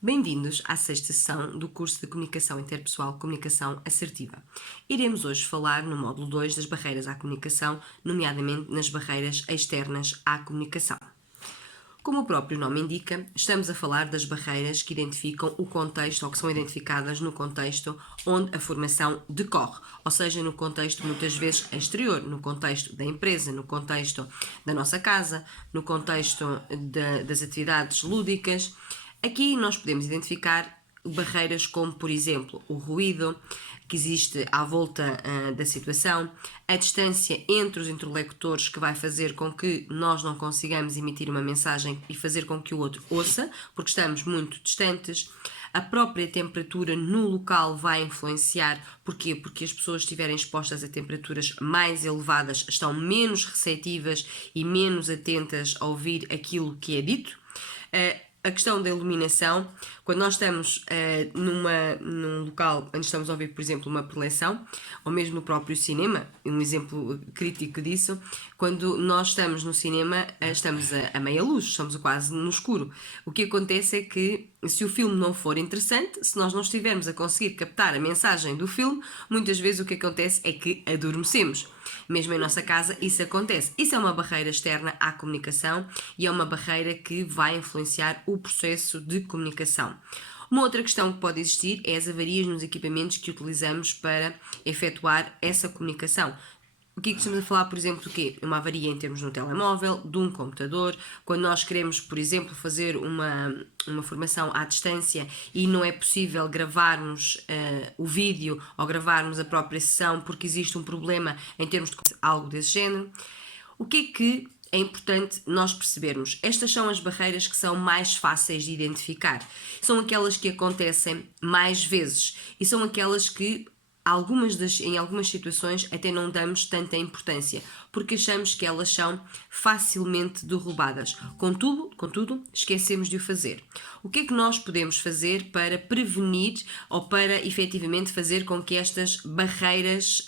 Bem-vindos à sexta sessão do curso de Comunicação Interpessoal Comunicação Assertiva. Iremos hoje falar no módulo 2 das barreiras à comunicação, nomeadamente nas barreiras externas à comunicação. Como o próprio nome indica, estamos a falar das barreiras que identificam o contexto ou que são identificadas no contexto onde a formação decorre, ou seja, no contexto muitas vezes exterior, no contexto da empresa, no contexto da nossa casa, no contexto das atividades lúdicas. Aqui nós podemos identificar barreiras como, por exemplo, o ruído que existe à volta da situação, a distância entre os interlocutores que vai fazer com que nós não consigamos emitir uma mensagem e fazer com que o outro ouça, porque estamos muito distantes. A própria temperatura no local vai influenciar. Porquê? Porque as pessoas que estiverem expostas a temperaturas mais elevadas estão menos receptivas e menos atentas a ouvir aquilo que é dito. A questão da iluminação, quando nós estamos num local onde estamos a ouvir, por exemplo, uma preleção, ou mesmo no próprio cinema, um exemplo crítico disso, quando nós estamos no cinema, estamos a meia luz, estamos quase no escuro. O que acontece é que, se o filme não for interessante, se nós não estivermos a conseguir captar a mensagem do filme, muitas vezes o que acontece é que adormecemos. Mesmo em nossa casa isso acontece. Isso é uma barreira externa à comunicação e é uma barreira que vai influenciar o processo de comunicação. Uma outra questão que pode existir é as avarias nos equipamentos que utilizamos para efetuar essa comunicação. O que estamos a falar, por exemplo, do quê? Uma avaria em termos de um telemóvel, de um computador, quando nós queremos, por exemplo, fazer uma formação à distância e não é possível gravarmos o vídeo ou gravarmos a própria sessão porque existe um problema em termos de algo desse género. O que é importante nós percebermos? Estas são as barreiras que são mais fáceis de identificar. São aquelas que acontecem mais vezes e são aquelas que em algumas situações até não damos tanta importância, porque achamos que elas são facilmente derrubadas. Contudo, esquecemos de o fazer. O que é que nós podemos fazer para prevenir ou para efetivamente fazer com que estas barreiras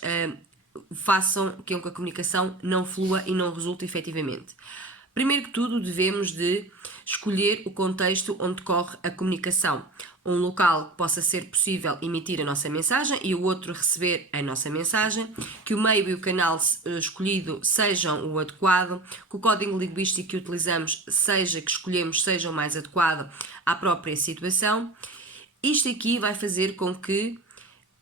façam com que a comunicação não flua e não resulte efetivamente? Primeiro que tudo, devemos de escolher o contexto onde decorre a comunicação. Um local que possa ser possível emitir a nossa mensagem e o outro receber a nossa mensagem, que o meio e o canal escolhido sejam o adequado, que o código linguístico que utilizamos que escolhemos seja o mais adequado à própria situação. Isto aqui vai fazer com que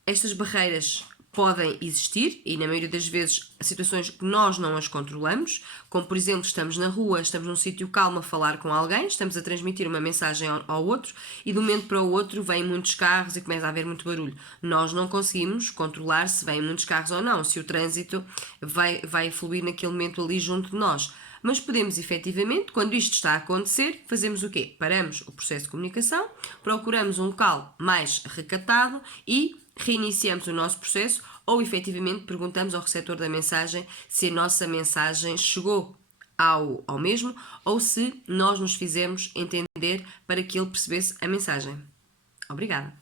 estas barreiras podem existir e na maioria das vezes situações que nós não as controlamos, como por exemplo estamos na rua, estamos num sítio calmo a falar com alguém, estamos a transmitir uma mensagem ao outro e de um momento para o outro vêm muitos carros e começa a haver muito barulho. Nós não conseguimos controlar se vêm muitos carros ou não, se o trânsito vai fluir naquele momento ali junto de nós. Mas podemos efetivamente, quando isto está a acontecer, fazemos o quê? Paramos o processo de comunicação, procuramos um local mais recatado e reiniciamos o nosso processo ou efetivamente perguntamos ao receptor da mensagem se a nossa mensagem chegou ao mesmo ou se nós nos fizemos entender para que ele percebesse a mensagem. Obrigada.